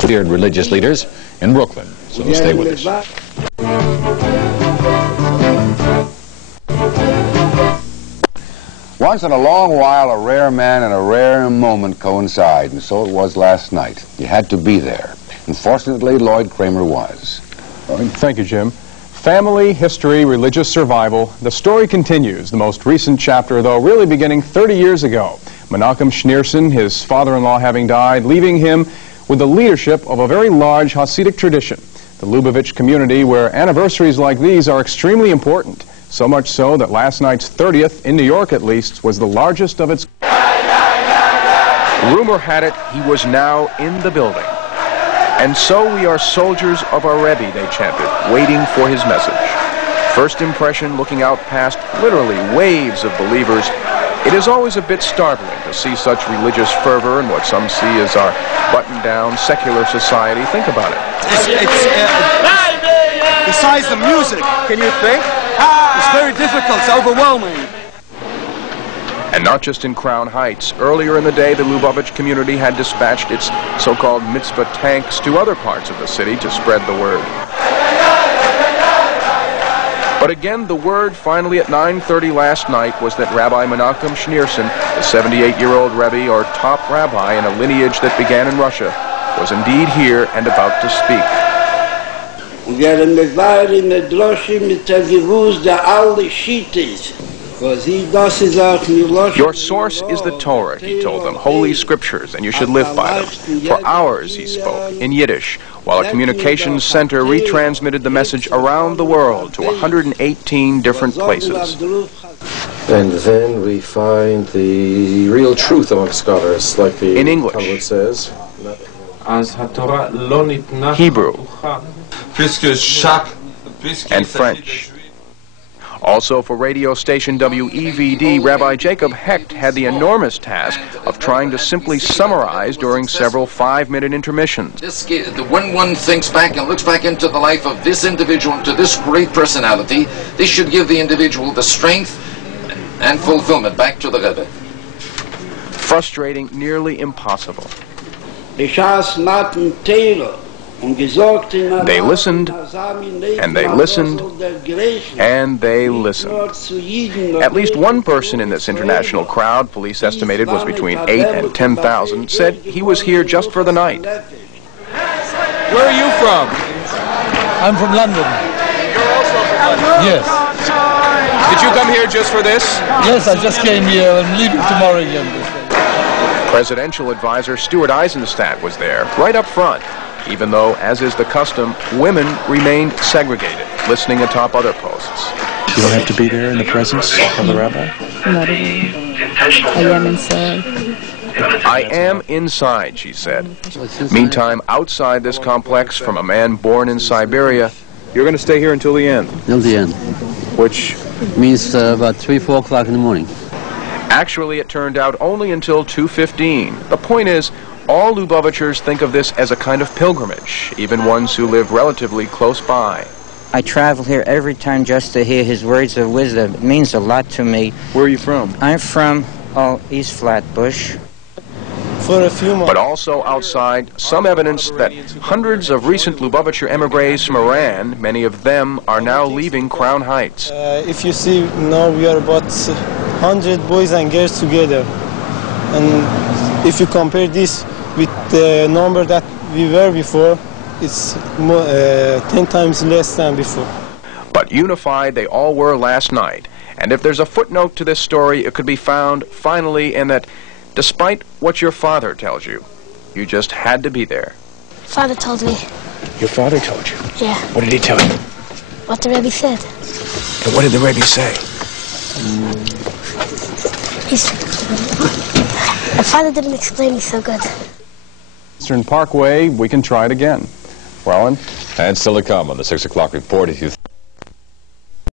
feared religious leaders in Brooklyn. So stay with us. Once in a long while, a rare man and a rare moment coincide, and so it was last night. You had to be there. And fortunately, Lloyd Kramer was. Thank you, Jim. Family, history, religious survival. The story continues. The most recent chapter, though, really beginning 30 years ago. Menachem Schneerson, his father-in-law having died, leaving him with the leadership of a very large Hasidic tradition, the Lubavitch community, where anniversaries like these are extremely important. So much so that last night's 30th, in New York at least, was the largest of its... Rumor had it he was now in the building. And so we are soldiers of our Rebbe, they chanted, waiting for his message. First impression, looking out past literally waves of believers, it is always a bit startling to see such religious fervor in what some see as our buttoned-down secular society. Think about it. Besides the music, Can you think? it's very difficult, it's overwhelming. And not just in Crown Heights. Earlier in the day, the Lubavitch community had dispatched its so-called mitzvah tanks to other parts of the city to spread the word. But again, the word finally at 9:30 last night was that Rabbi Menachem Schneerson, the 78-year-old Rebbe or top rabbi in a lineage that began in Russia, was indeed here and about to speak. Your source is the Torah, he told them, holy scriptures, and you should live by them. For hours he spoke in Yiddish, while a communications center retransmitted the message around the world to 118 different places. And then we find the real truth among scholars, like the in English, Talmud says. Hebrew, and French. Also for radio station WEVD, Rabbi Jacob Hecht had the enormous task of trying to simply summarize during several 5-minute intermissions. When one thinks back and looks back into the life of this individual, to this great personality, this should give the individual the strength and fulfillment back to the Rebbe. Frustrating, nearly impossible. They listened, and they listened, and they listened. At least one person in this international crowd, police estimated was between 8 and 10,000, said he was here just for the night. Where are you from? I'm from London. You're also from London? Yes. Did you come here just for this? Yes, I just came here. I'm leaving tomorrow again. Presidential advisor Stuart Eisenstadt was there, right up front, even though, as is the custom, women remained segregated, listening atop other posts. You don't have to be there in the presence of the rabbi? Not at all. I am inside. I am inside, she said. Meantime, outside this complex, from a man born in Siberia, you're going to stay here until the end. Till the end. Which means about 3, 4 o'clock in the morning. Actually, it turned out only until 2:15. The point is, all Lubavitchers think of this as a kind of pilgrimage, even ones who live relatively close by. I travel here every time just to hear his words of wisdom. It means a lot to me. Where are you from? I'm from East Flatbush. For a few months. But also outside, some evidence that hundreds of recent Lubavitcher emigres from Iran, many of them are now leaving Crown Heights. If you see, now we are about 100 boys and girls together. And if you compare this with the number that we were before, it's 10 times less than before. But unified they all were last night. And if there's a footnote to this story, it could be found finally in that despite what your father tells you, you just had to be there. Father told me. Your father told you? Yeah. What did he tell you? What the Rebbe said. And what did the Rebbe say? My father didn't explain me so good. Eastern Parkway, we can try it again. Rowan? And still to come on the 6 o'clock report. If you